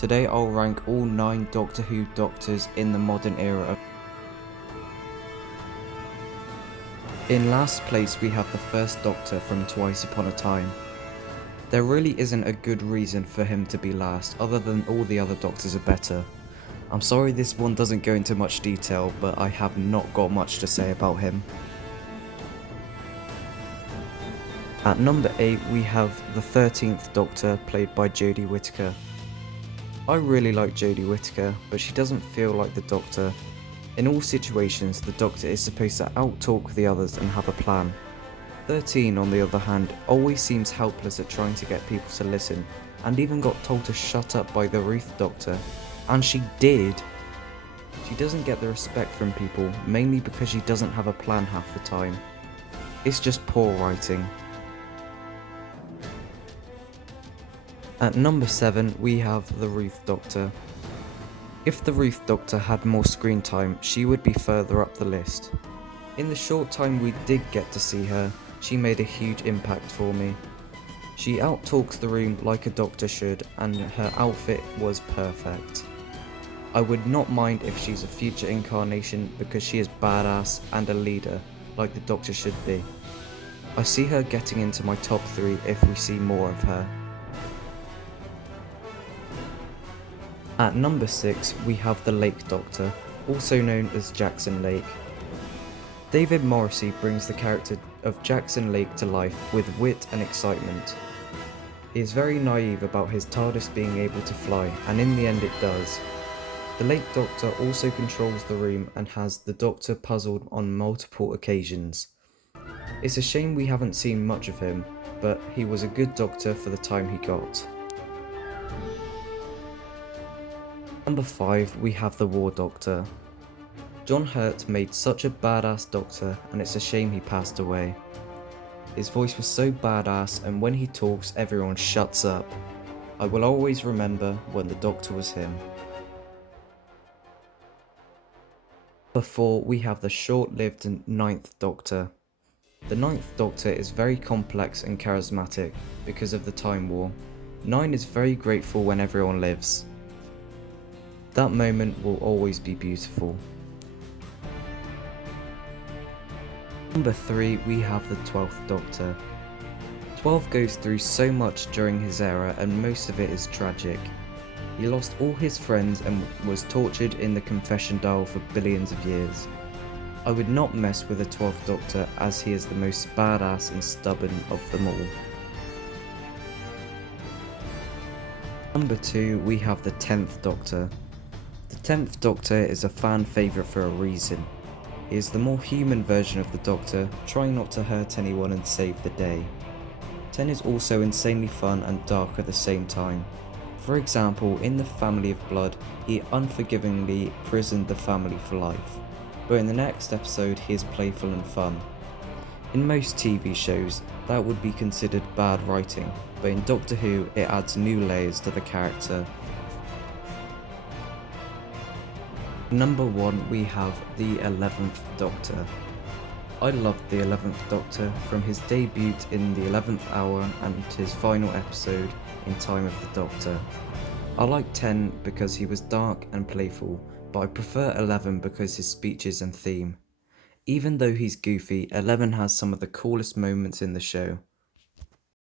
Today I'll rank all 9 Doctor Who Doctors in the modern era. In last place we have the first Doctor from Twice Upon a Time. There really isn't a good reason for him to be last, other than all the other Doctors are better. I'm sorry this one doesn't go into much detail, but I have not got much to say about him. At number 8 we have the 13th Doctor, played by Jodie Whittaker. I really like Jodie Whittaker, but she doesn't feel like the Doctor. In all situations, the Doctor is supposed to out-talk the others and have a plan. 13, on the other hand, always seems helpless at trying to get people to listen, and even got told to shut up by the Ruth Doctor. And she did! She doesn't get the respect from people, mainly because she doesn't have a plan half the time. It's just poor writing. At number 7 we have the Ruth Doctor. If the Ruth Doctor had more screen time, she would be further up the list. In the short time we did get to see her, she made a huge impact for me. She out-talks the room like a Doctor should, and her outfit was perfect. I would not mind if she's a future incarnation because she is badass and a leader, like the Doctor should be. I see her getting into my top 3 if we see more of her. At number 6 we have the Lake Doctor, also known as Jackson Lake. David Morrissey brings the character of Jackson Lake to life with wit and excitement. He is very naive about his TARDIS being able to fly, and in the end it does. The Lake Doctor also controls the room and has the Doctor puzzled on multiple occasions. It's a shame we haven't seen much of him, but he was a good Doctor for the time he got. Number 5 we have the War Doctor. John Hurt made such a badass Doctor, and it's a shame he passed away. His voice was so badass, and when he talks everyone shuts up. I will always remember when the Doctor was him. Number 4 we have the short-lived 9th Doctor. The 9th Doctor is very complex and charismatic because of the Time War. 9 is very grateful when everyone lives. That moment will always be beautiful. Number 3 we have the 12th Doctor. 12 goes through so much during his era, and most of it is tragic. He lost all his friends and was tortured in the confession dial for billions of years. I would not mess with the 12th Doctor, as he is the most badass and stubborn of them all. Number 2 we have the 10th Doctor. The 10th Doctor is a fan favourite for a reason. He is the more human version of the Doctor, trying not to hurt anyone and save the day. 10 is also insanely fun and dark at the same time. For example, in The Family of Blood, he unforgivingly prisoned the family for life, but in the next episode he is playful and fun. In most TV shows, that would be considered bad writing, but in Doctor Who it adds new layers to the character. Number 1 we have the 11th Doctor. I loved the 11th Doctor from his debut in the 11th Hour and his final episode in Time of the Doctor. I like 10 because he was dark and playful, but I prefer 11 because his speeches and theme. Even though he's goofy, 11 has some of the coolest moments in the show.